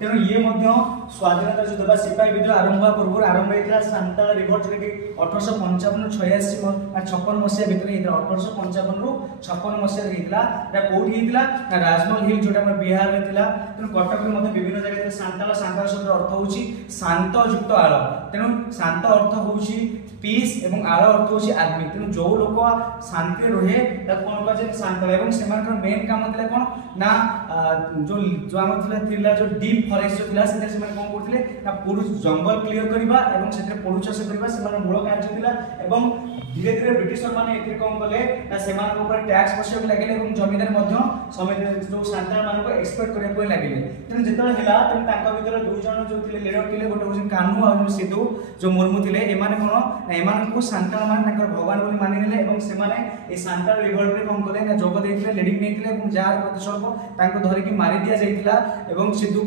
तेणु ये स्वाधीनता युद्ध बा सिपाही विद्रोह आरंभ पूर्व आरंभ होता सांताल रिवोल्ट जो कि 1855 मसीहा भितर 1855 रु 56 मसीहा कौटी होता राजमहल हिल जो बिहार में था। तेणु कटक में विभिन्न जगह सांताल सांताल शब्द अर्थ हूँ शांत युक्त आल। तेणु शांत अर्थ हूँ पीस एवं आल अर्थ हूँ आर्मी। तेणु जो लोक शांति रुहे कौन कह शांताल और से मेन काम था कौन ना जो जो आम जो डीप फरेस्ट जो था से कौन करते पुरुष जंगल क्लीयर करवा और से पोड़ू चाष करवा मूल कार्य था। धीरे धीरे ब्रिटिशर मैंने कौन कले टैक्स बसवाक लगे और जमीदार जो सांताल मान एक्सपेक्ट करने लगे। तेणु जो भर दुई जन जो लीडर थे गोटे हूँ कानू और सिद्धू जो मुर्मू थे एमाने कौन एम सांताल मान भगवान बोली मानिने और से सांताल रिवोल्ट में कौन कले जोग देते लीडिंग नहीं जार प्रतिशत धरिकी मारी दि जाता। सिद्धू